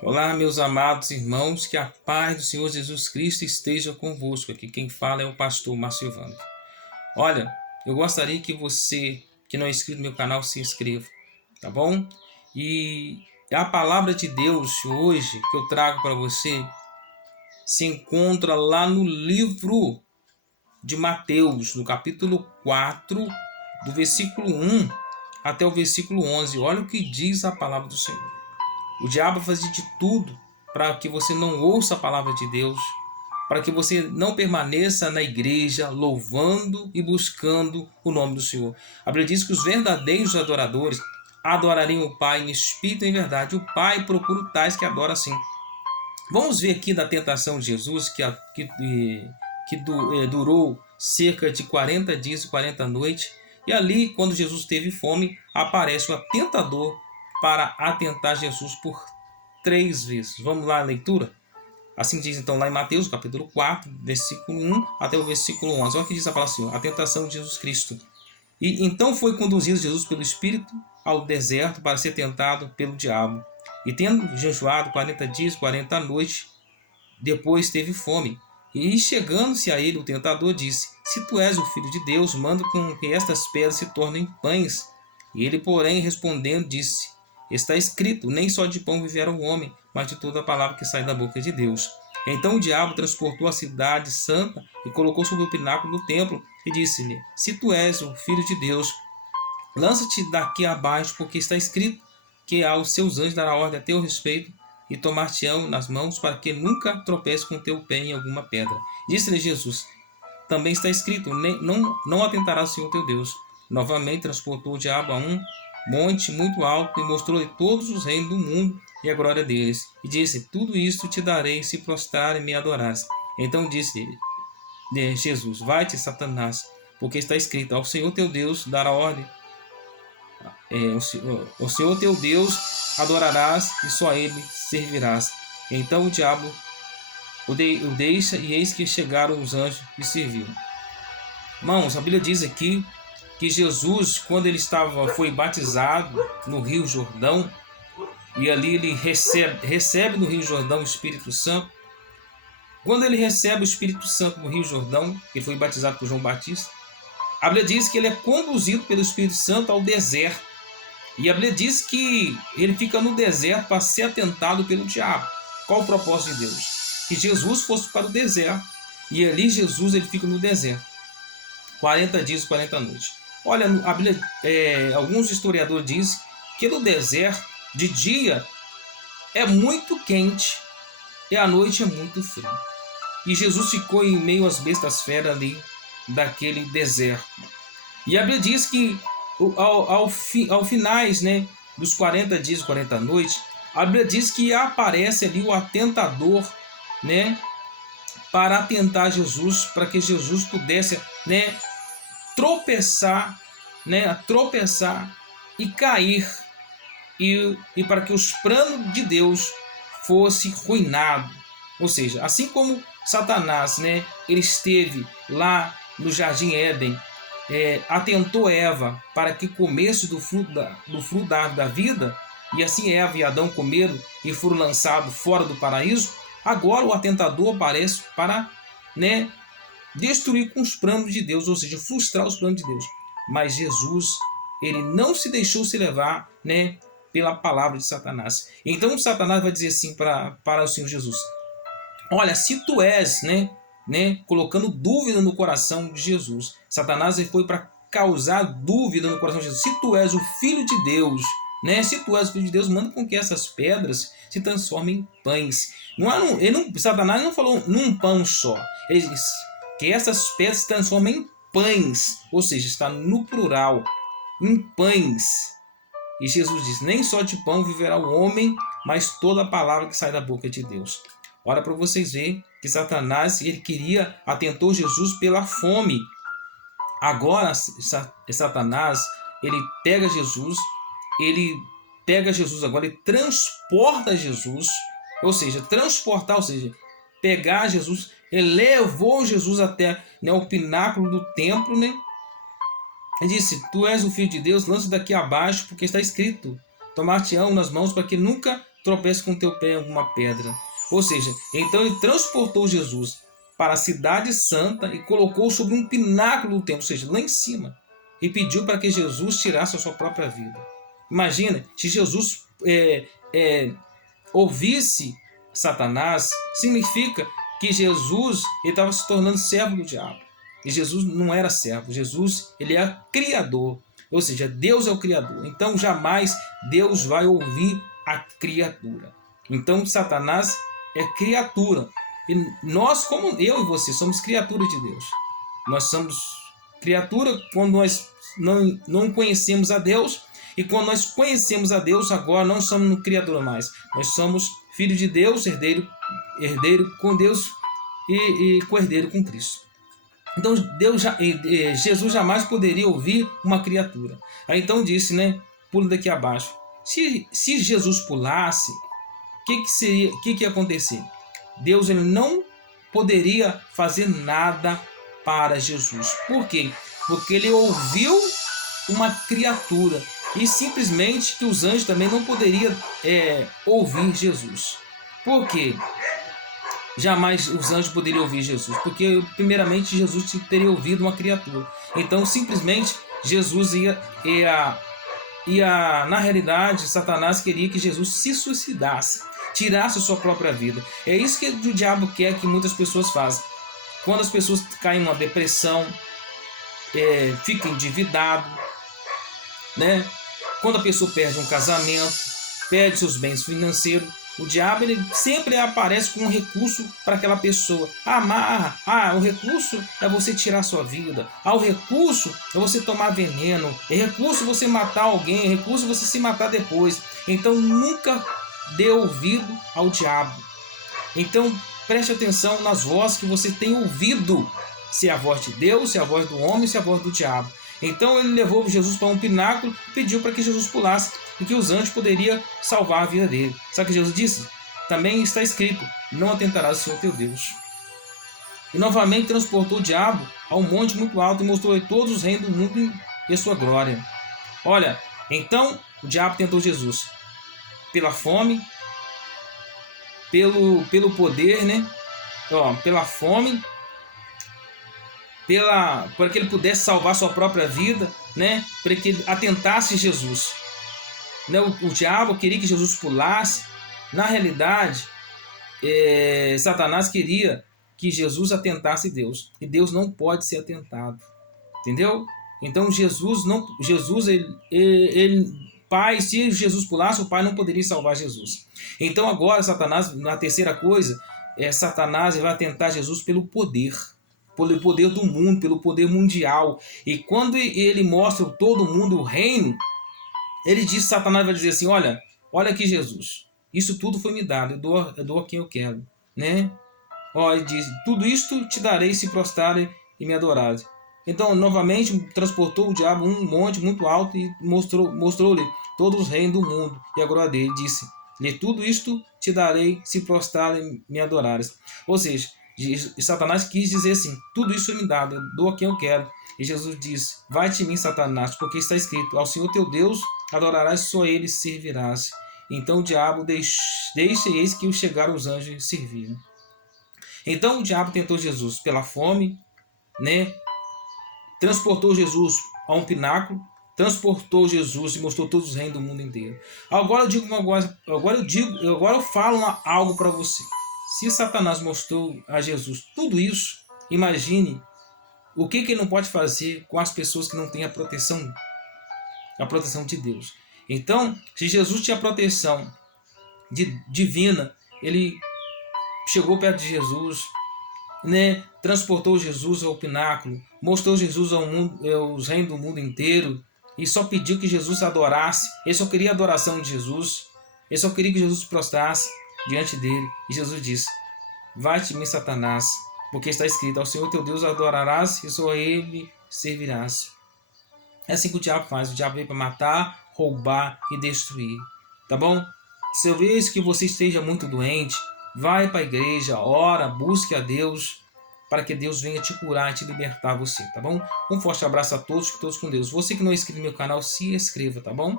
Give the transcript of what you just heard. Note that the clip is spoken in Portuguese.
Olá, meus amados irmãos, que a paz do Senhor Jesus Cristo esteja convosco. Aqui quem fala é o pastor Márcio Vando. Olha, eu gostaria que você, que não é inscrito no meu canal, se inscreva, tá bom? E a palavra de Deus hoje que eu trago para você se encontra lá no livro de Mateus, no capítulo 4, do versículo 1 até o versículo 11. Olha o que diz a palavra do Senhor. O diabo faz de tudo para que você não ouça a palavra de Deus, para que você não permaneça na igreja louvando e buscando o nome do Senhor. A Bíblia diz que os verdadeiros adoradores adorariam o Pai em espírito e em verdade. O Pai procura tais que adoram assim. Vamos ver aqui da tentação de Jesus, que durou cerca de 40 dias e 40 noites. E ali, quando Jesus teve fome, aparece o tentador para atentar Jesus por 3 vezes. Vamos lá a leitura? Assim diz então lá em Mateus, capítulo 4, versículo 1 até o versículo 11. Olha o que diz a palavra assim, a tentação de Jesus Cristo. E então foi conduzido Jesus pelo Espírito ao deserto para ser tentado pelo diabo. E tendo jejuado 40 dias, 40 noites, depois teve fome. E chegando-se a ele, o tentador disse: Se tu és o filho de Deus, manda com que estas pedras se tornem pães. E ele, porém, respondendo, disse: Está escrito, nem só de pão viverá o homem, mas de toda a palavra que sai da boca de Deus. Então o diabo transportou a cidade santa e colocou sobre o pináculo do templo e disse-lhe: Se tu és o filho de Deus, lança-te daqui abaixo, porque está escrito que aos seus anjos dará ordem a teu respeito e tomar-te-ão nas mãos para que nunca tropece com teu pé em alguma pedra. Disse-lhe Jesus: Também está escrito, não atentarás ao Senhor teu Deus. Novamente transportou o diabo a um monte muito alto e mostrou-lhe todos os reinos do mundo e a glória deles. E disse: Tudo isto te darei se prostrar e me adorares. Então disse Jesus: Vai-te, Satanás, porque está escrito: Ao Senhor teu Deus dará ordem. O Senhor teu Deus adorarás e só a ele servirás. Então o diabo o deixa, e eis que chegaram os anjos e serviram. Irmãos, a Bíblia diz aqui que Jesus, quando ele foi batizado no Rio Jordão, e ali ele recebe no Rio Jordão o Espírito Santo. Quando ele recebe o Espírito Santo no Rio Jordão, ele foi batizado por João Batista, a Bíblia diz que ele é conduzido pelo Espírito Santo ao deserto. E a Bíblia diz que ele fica no deserto para ser atentado pelo diabo. Qual o propósito de Deus? Que Jesus fosse para o deserto. E ali Jesus ele fica no deserto. 40 dias e 40 noites. Olha, a Bíblia, alguns historiadores dizem que no deserto, de dia, é muito quente e à noite é muito frio. E Jesus ficou em meio às bestas feras ali daquele deserto. E a Bíblia diz que ao finais, né, dos 40 dias e 40 noites, a Bíblia diz que aparece ali o atentador, né, para atentar Jesus, para que Jesus pudesse, né, tropeçar e cair, e para que os planos de Deus fosse ruinado. Ou seja, assim como Satanás, né, ele esteve lá no Jardim Éden, atentou Eva para que comesse do fruto da árvore da vida, e assim Eva e Adão comeram e foram lançados fora do paraíso. Agora o atentador aparece para, né, destruir com os planos de Deus, ou seja, frustrar os planos de Deus. Mas Jesus, ele não se deixou se levar, né, pela palavra de Satanás. Então Satanás vai dizer assim para o Senhor Jesus: olha, se tu és, colocando dúvida no coração de Jesus. Satanás foi para causar dúvida no coração de Jesus. Se tu és o Filho de Deus, se tu és o Filho de Deus, manda com que essas pedras se transformem em pães. Satanás não falou num pão só. Ele disse que essas pedras se transformem em pães. Ou seja, está no plural, em pães. E Jesus diz: nem só de pão viverá o homem, mas toda a palavra que sai da boca de Deus. Olha para vocês verem que Satanás ele atentou Jesus pela fome. Agora Satanás ele pega Jesus agora e transporta Jesus, ou seja, pegar Jesus, ele levou Jesus até, o pináculo do templo, e disse: Tu és o Filho de Deus, lança daqui abaixo, porque está escrito: Tomar-te-ão nas mãos para que nunca tropece com teu pé em alguma pedra. Ou seja, então ele transportou Jesus para a cidade santa e colocou sobre um pináculo do templo, ou seja, lá em cima, e pediu para que Jesus tirasse a sua própria vida. Imagina, se Jesus ouvisse Satanás, significa que Jesus estava se tornando servo do diabo. E Jesus não era servo, Jesus ele é criador, ou seja, Deus é o criador. Então jamais Deus vai ouvir a criatura. Então Satanás é criatura. E nós, como eu e você, somos criaturas de Deus. Nós somos criatura quando nós não conhecemos a Deus. E quando nós conhecemos a Deus, agora não somos criatura mais. Nós somos filhos de Deus, herdeiro com Deus e co-herdeiro com Cristo. Então Jesus jamais poderia ouvir uma criatura. Aí então disse, né? Pula daqui abaixo. Se Jesus pulasse, o que ia acontecer? Deus ele não poderia fazer nada para Jesus. Por quê? Porque ele ouviu uma criatura. E simplesmente que os anjos também não poderiam ouvir Jesus. Por quê? Jamais os anjos poderiam ouvir Jesus. Porque primeiramente Jesus teria ouvido uma criatura. Então simplesmente Jesus ia na realidade, Satanás queria que Jesus se suicidasse, tirasse a sua própria vida. É isso que o diabo quer que muitas pessoas façam. Quando as pessoas caem em uma depressão, ficam endividadas, né? Quando a pessoa perde um casamento, perde seus bens financeiros, o diabo ele sempre aparece com um recurso para aquela pessoa. O recurso é você tirar sua vida. O recurso é você tomar veneno. É recurso você matar alguém. É recurso você se matar depois. Então nunca dê ouvido ao diabo. Então preste atenção nas vozes que você tem ouvido. Se é a voz de Deus, se é a voz do homem, se é a voz do diabo. Então ele levou Jesus para um pináculo e pediu para que Jesus pulasse e que os anjos poderiam salvar a vida dele. Sabe o que Jesus disse? Também está escrito, não atentarás ao Senhor teu Deus. E novamente transportou o diabo a um monte muito alto e mostrou-lhe todos os reinos do mundo e a sua glória. Olha, então o diabo tentou Jesus pela fome, pelo poder, né? Pela fome, para que ele pudesse salvar sua própria vida, né? Para que ele atentasse Jesus. Né? O diabo queria que Jesus pulasse. Na realidade, Satanás queria que Jesus atentasse Deus. E Deus não pode ser atentado. Entendeu? Então Pai, se Jesus pulasse, o Pai não poderia salvar Jesus. Então agora Satanás, na terceira coisa, Satanás vai atentar Jesus pelo poder do mundo, pelo poder mundial. E quando ele mostra todo mundo o reino, ele diz, Satanás vai dizer assim, olha aqui Jesus, isso tudo foi me dado, eu dou a quem eu quero, né? Ele diz, tudo isto te darei se prostrarem e me adorarem. Então novamente transportou o diabo um monte muito alto e mostrou-lhe todos os reinos do mundo e a glória dele. Disse, tudo isto te darei se prostrarem e me adorares. Ou seja, Satanás quis dizer assim, tudo isso foi me dado, eu dou a quem eu quero. E Jesus disse, vai-te de mim, Satanás, porque está escrito, ao Senhor teu Deus adorarás, só ele servirás. Então o diabo eis que chegaram os anjos e serviram. Então o diabo tentou Jesus pela fome, né? Transportou Jesus a um pináculo, transportou Jesus e mostrou todos os reinos do mundo inteiro. Agora eu falo algo para você. Se Satanás mostrou a Jesus tudo isso, imagine o que ele não pode fazer com as pessoas que não têm a proteção de Deus. Então, se Jesus tinha proteção divina, ele chegou perto de Jesus, né? Transportou Jesus ao pináculo, mostrou Jesus aos reinos do mundo inteiro e só pediu que Jesus adorasse. Ele só queria a adoração de Jesus, ele só queria que Jesus se prostrasse diante dele. E Jesus disse, vai-te de mim, Satanás, porque está escrito, ao Senhor teu Deus adorarás e só ele servirás. É assim que o diabo faz. O diabo vem para matar, roubar e destruir. Tá bom? Se eu vejo que você esteja muito doente, vai para a igreja, ora, busque a Deus, para que Deus venha te curar e te libertar você, tá bom? Um forte abraço a todos, todos com Deus. Você que não é inscrito no meu canal, se inscreva, tá bom?